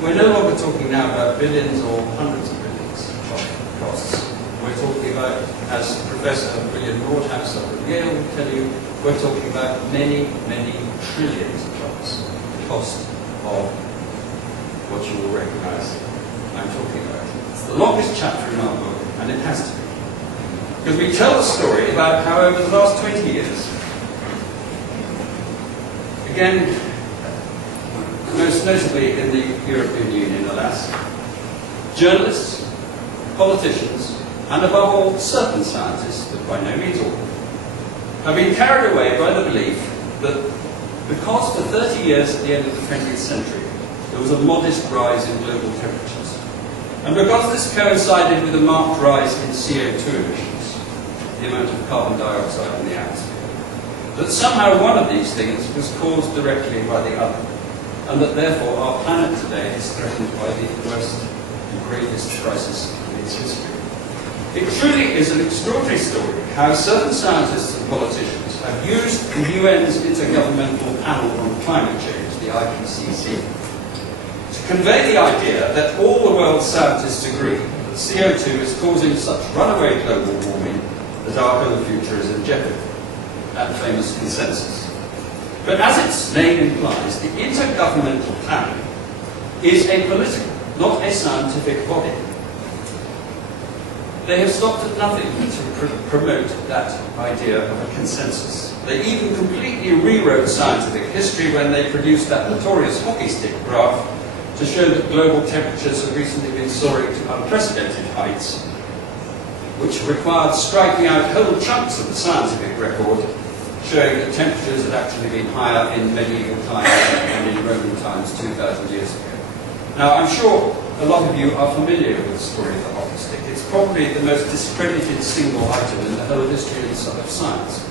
we're no longer talking now about billions or hundreds of billions of costs. We're talking about, as Professor William Nordhaus up at Yale will tell you, we're talking about many, many trillions of dollars, the cost of what you will recognize I'm talking about. It's the longest chapter in our book, and it has to be. Because we tell the story about how over the last 20 years, again, most notably in the European Union, alas, journalists, politicians, and above all, certain scientists, but by no means all, have been carried away by the belief that because for 30 years at the end of the 20th century, there was a modest rise in global temperatures, and because this coincided with a marked rise in CO2 emissions, the amount of carbon dioxide in the atmosphere, that somehow one of these things was caused directly by the other, and that therefore our planet today is threatened by the worst and greatest crisis in its history. It truly is an extraordinary story how certain scientists and politicians have used the UN's Intergovernmental Panel on Climate Change, the IPCC, to convey the idea that all the world's scientists agree that CO2 is causing such runaway global warming that our whole future is in jeopardy. That famous consensus. But as its name implies, the Intergovernmental Panel is a political, not a scientific body. They have stopped at nothing to promote that idea of a consensus. They even completely rewrote scientific history when they produced that notorious hockey stick graph to show that global temperatures have recently been soaring to unprecedented heights, which required striking out whole chunks of the scientific record, showing that temperatures had actually been higher in medieval times and in Roman times 2,000 years ago. Now, I'm sure a lot of you are familiar with the story of the hockey stick. It's probably the most discredited single item in the whole history of science.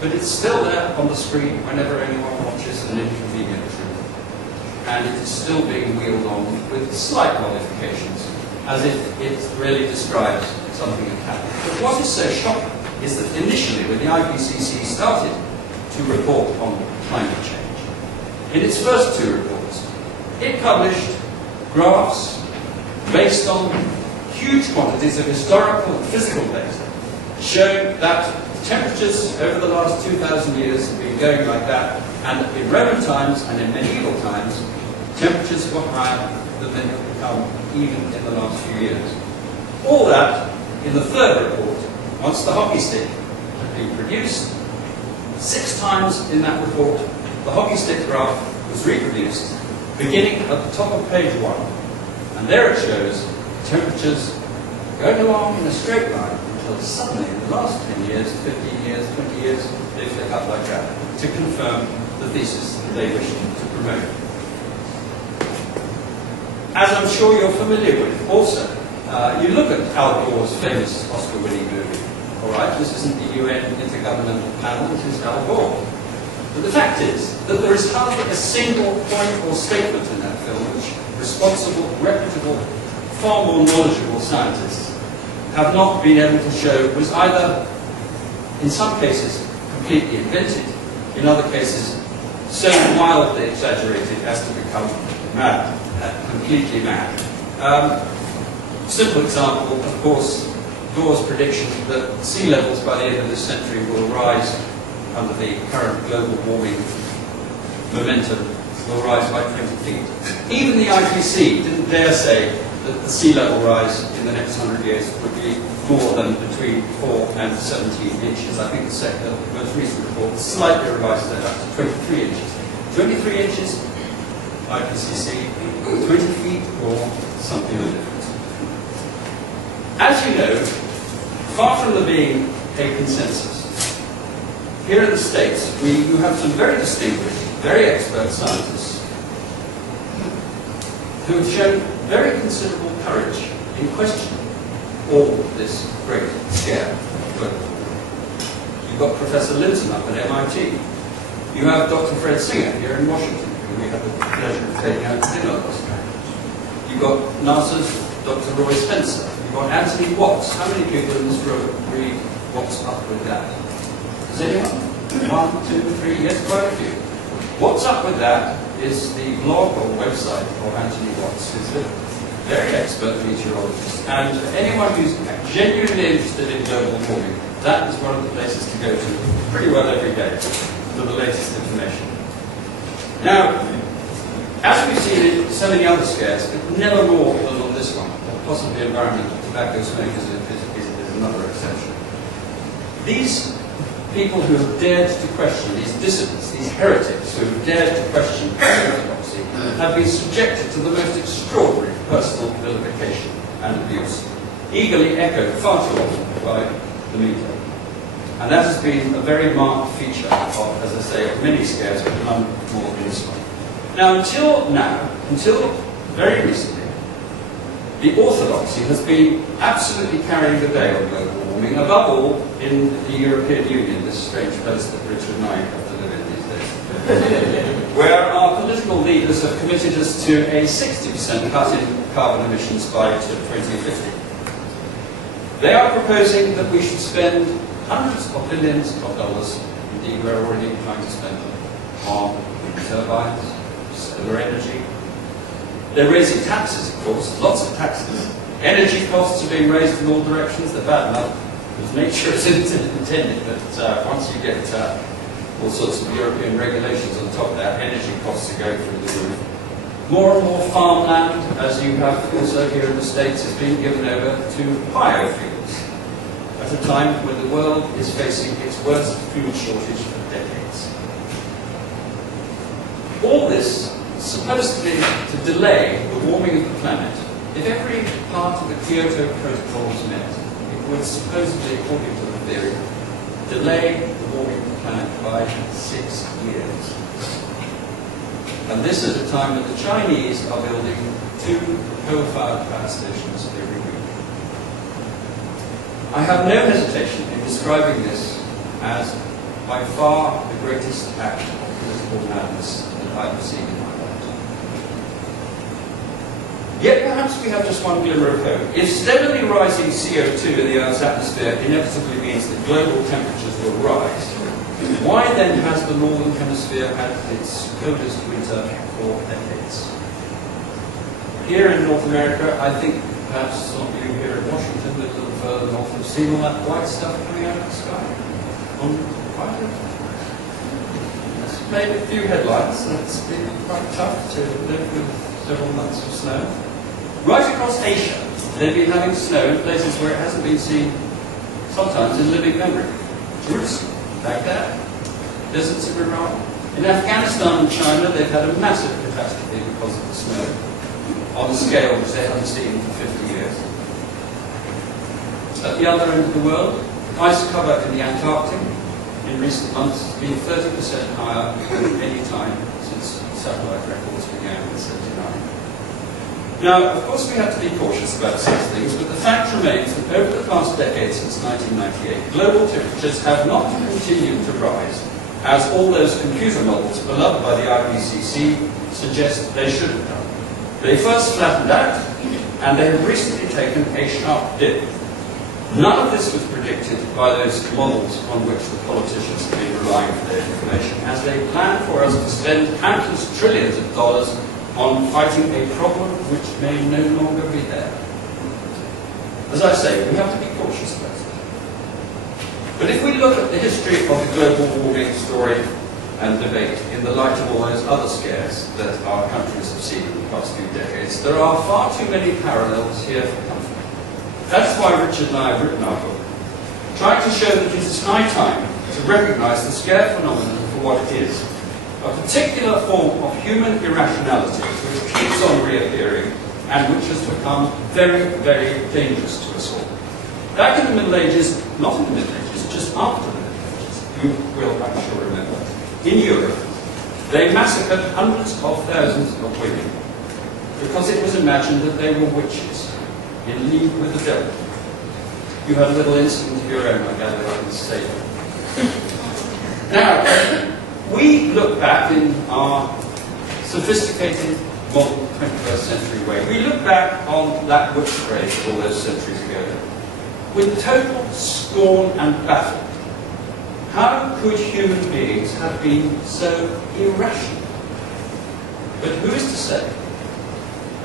But it's still there on the screen whenever anyone watches an inconvenient truth. And it is still being wheeled on with slight modifications, as if it really describes something that happened. But what is so shocking is that initially, when the IPCC started to report on climate change, in its first two reports, it published graphs based on huge quantities of historical and physical data, showing that temperatures over the last 2,000 years have been going like that, and in Roman times and in medieval times, temperatures were higher than they have become even in the last few years. All that in the third report, once the hockey stick had been produced, 6 times in that report, the hockey stick graph was reproduced, beginning at the top of page 1. And there it shows temperatures going along in a straight line until suddenly, in the last 10 years, 15 years, 20 years, they flick up like that to confirm the thesis that they wished to promote. As I'm sure you're familiar with also, you look at Al Gore's famous Oscar-winning movie. All right, this isn't the UN Intergovernmental Panel, this is Al Gore. But the fact is that there is hardly a single point or statement in that film which responsible, reputable, far more knowledgeable scientists have not been able to show was either, in some cases, completely invented, in other cases, so wildly exaggerated as to become mad, completely mad. Simple example, of course, Gore's prediction that sea levels by the end of this century will rise under the current global warming momentum, will rise by 20 feet. Even the IPCC didn't dare say that the sea level rise in the next 100 years would be more than between 4 and 17 inches. I think the most recent report slightly revised that up to 23 inches. 23 inches, IPCC, 20 feet or something different. As you know, far from there being a consensus, here in the States, you have some very distinguished, very expert scientists who have shown very considerable courage in questioning all this great scare of global warming. You've got Professor Linton up at MIT. You have Dr. Fred Singer here in Washington, who we had the pleasure of taking out to dinner last night. You've got NASA's Dr. Roy Spencer. You've got Anthony Watts. How many people in this room read What's Up With That? Does anyone? 1, 2, 3, yes, quite a few. What's Up With That is the blog or website of Anthony Watts, who's a very expert meteorologist. And anyone who's genuinely interested in global warming, that is one of the places to go to pretty well every day for the latest information. Now, as we've seen in so many other scares, but never more than on this one, possibly environmental tobacco smoke is another exception. These people who have dared to question, these dissidents, these heretics who have dared to question orthodoxy, have been subjected to the most extraordinary personal vilification and abuse, eagerly echoed far too often by the media. And that has been a very marked feature of, as I say, of many scares, but none more in this one. Now, until very recently, the orthodoxy has been absolutely carrying the day on global warming, above all in the European Union, this strange place that Richard and I have to live in these days, where our political leaders have committed us to a 60% cut in carbon emissions by 2050. They are proposing that we should spend hundreds of billions of dollars, indeed we're already trying to spend them, on wind turbines, solar energy. They're raising taxes, of course, lots of taxes. Energy costs are being raised in all directions. They're bad enough, because nature is intended, but once you get all sorts of European regulations on top of that, energy costs are going through the roof. More and more farmland, as you have also here in the States, is being given over to biofuels at a time when the world is facing its worst food shortage for decades. All this supposedly to delay the warming of the planet. If every part of the Kyoto Protocol was met, it would supposedly, according to the theory, delay the warming of the planet by 6 years. And this at a time when the Chinese are building 2 coal-fired power stations every week. I have no hesitation in describing this as by far the greatest act of political madness that I have seen in my life. Yet perhaps we have just one glimmer of hope. If steadily rising CO2 in the Earth's atmosphere inevitably means that global temperatures will rise, why then has the Northern Hemisphere had its coldest winter for decades? Here in North America, I think perhaps some of you here in Washington, a little further north, have seen all that white stuff coming out of the sky. On fire. It's made a few headlines, and it's been quite tough to live with several months of snow. Right across Asia, they've been having snow in places where it hasn't been seen, sometimes in living memory. Jerusalem, Baghdad, deserts of Iran. In Afghanistan and China, they've had a massive catastrophe because of the snow, on a scale which they haven't seen for 50 years. At the other end of the world, ice cover in the Antarctic in recent months has been 30% higher than any time since satellite records began in 1979. Now, of course, we have to be cautious about such things, but the fact remains that over the past decade since 1998, global temperatures have not continued to rise, as all those computer models beloved by the IPCC suggest they should have done. They first flattened out, and they have recently taken a sharp dip. None of this was predicted by those models on which the politicians have been relying for their information, as they plan for us to spend countless trillions of dollars on fighting a problem which may no longer be there. As I say, we have to be cautious about it. But if we look at the history of the global warming story and debate in the light of all those other scares that our countries have seen in the past few decades, there are far too many parallels here for comfort. That's why Richard and I have written our book, trying to show that it is high time to recognise the scare phenomenon for what it is, a particular form of human irrationality which keeps on reappearing and which has become very, very dangerous to us all. Back in the Middle Ages, not in the Middle Ages, just after the Middle Ages, you will, I'm sure, remember, in Europe, they massacred hundreds of thousands of women because it was imagined that they were witches in league with the devil. You had a little incident of your own, I gather, I can say. Now, we look back in our sophisticated, modern 21st century way, we look back on that witch craze all those centuries ago with total scorn and bafflement. How could human beings have been so irrational? But who is to say